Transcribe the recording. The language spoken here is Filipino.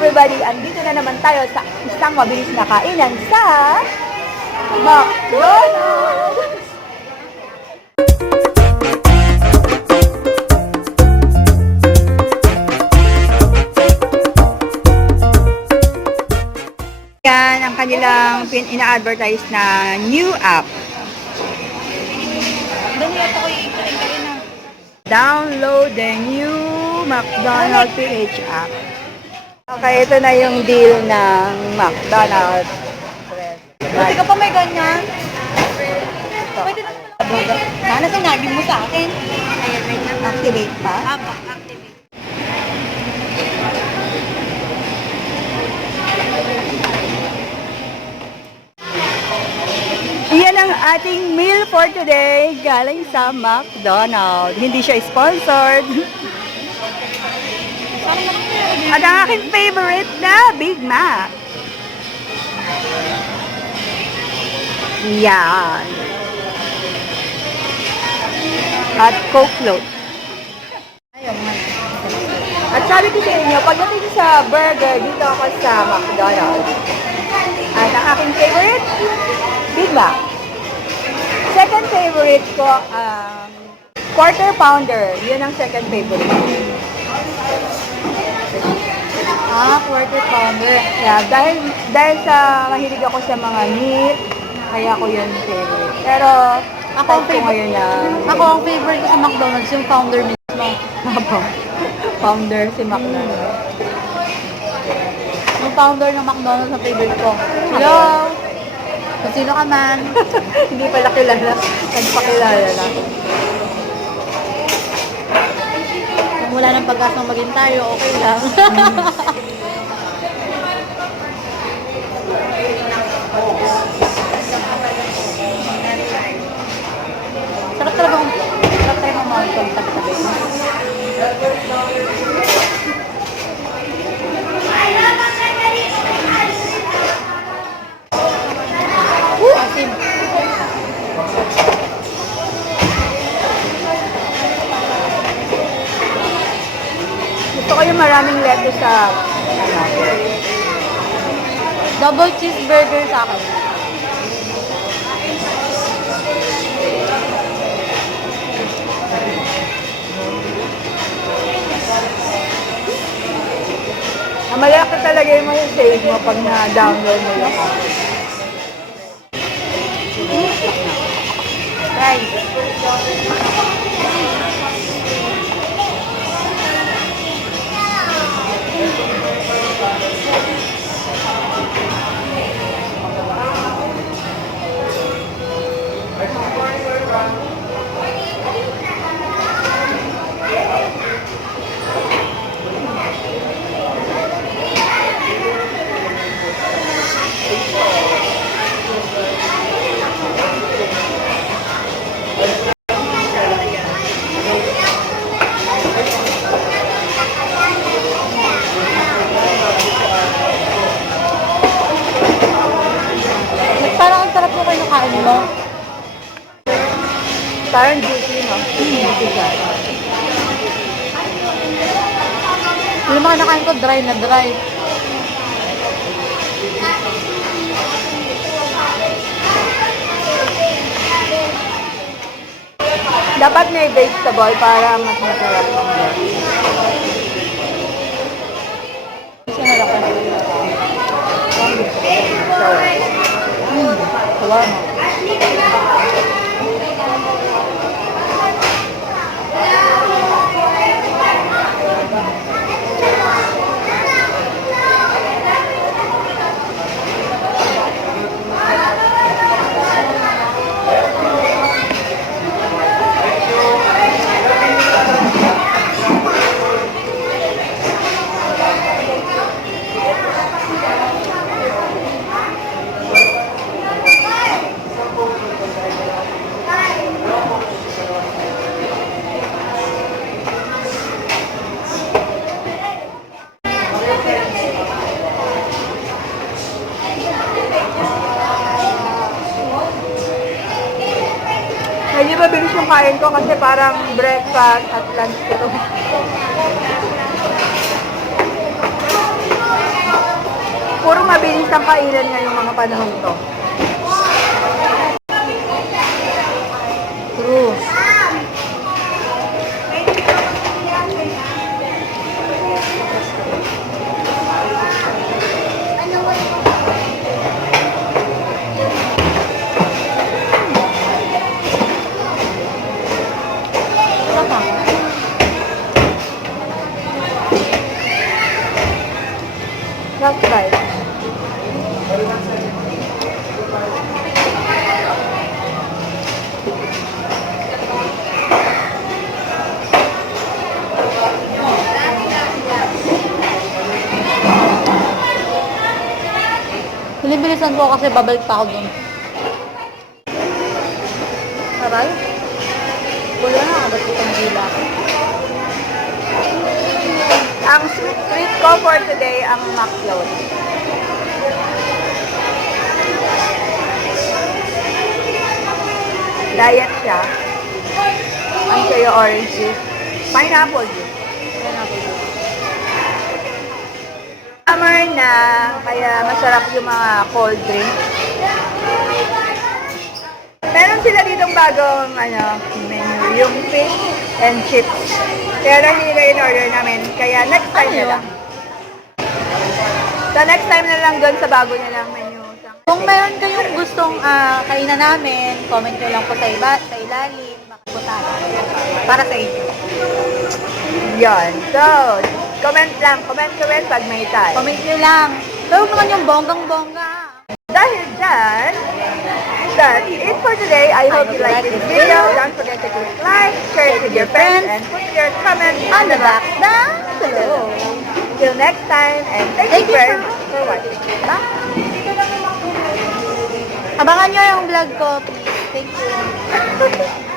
everybody, andito na naman tayo sa isang mabilis na kainan sa McDonald's! Yan ang kanilang ina-advertise na new app. Download the new McDonald PH app. Okay, ito na yung deal ng McDonald's. Buti ka pa may ganyan. Pwede na naman. Sana sinabi mo sa akin. Activate pa? Activate. Iyan ang ating meal for today galing sa McDonald's. Hindi siya sponsored. At ang aking favorite na Big Mac. Yan. At Coke float. At sabi ko sa inyo, pagdating sa burger, dito ako sa McDonald's. At ang aking favorite, Big Mac. Second favorite ko, quarter pounder. Yun ang second favorite. Quarter pounder. Yeah, dahil sa mahilig ako sa mga meat, kaya ko yun favorite. Pero, ako ang favorite ako ang favorite ko sa McDonald's, yung pounder mismo. Pounder si McDonald's. Yung pounder ng McDonald's ang favorite ko. Hello! Kung sino ka man. Hindi pala kilala. Nagpakilala lang. Kung wala ng pag-asang maging tayo, okay lang. Sarap talaga mga pagtagtagay. Asin. Gusto ko yung maraming lettuce sa Doublecheese Burger sa akin. Malaki talaga yung save mo pag na-download mo yung rice. Parang ang sarap mo kayo kain mo. Parang juicy, no? Juicy siya. Yung mga nakain ko, dry na dry. Dapat may vegetable para mas masarap ng burger. Kasi malaki na yun. Wala mo. Hindi mabilis yung kain ko kasi parang breakfast at lunch ito. paboritang kainan ngayong mga panahon to. True. That's right. Bilibilisan ko kasi babalik pa ako dun. Aray? Wala na, agad itong gila. Ang sweet ko for today, ang McFloat. Diet siya. Ang sa'yo orange juice. Pineapple juice. Pineapple juice. Summer na, kaya masarap yung mga cold drink. Meron sila ditong bagong menu, yung fish and chips. Pero hindi na in-order namin, kaya next time na lang. So next time na lang doon sa bago nilang menu. Kung meron kayong gustong kainan namin, comment nyo lang po sa ilalim. Makapunta para sa inyo. Yan. So, comment pag may time. Comment nyo lang. Pero naman yung bonggang-bongga. Dahil dyan, that's it for today. I hope you like this video. Don't forget to click like, share it with your friends, and put your comments On the box down below. Till next time, and thank you very much for watching. Bye! Abangan nyo yung vlog ko, please. Thank you.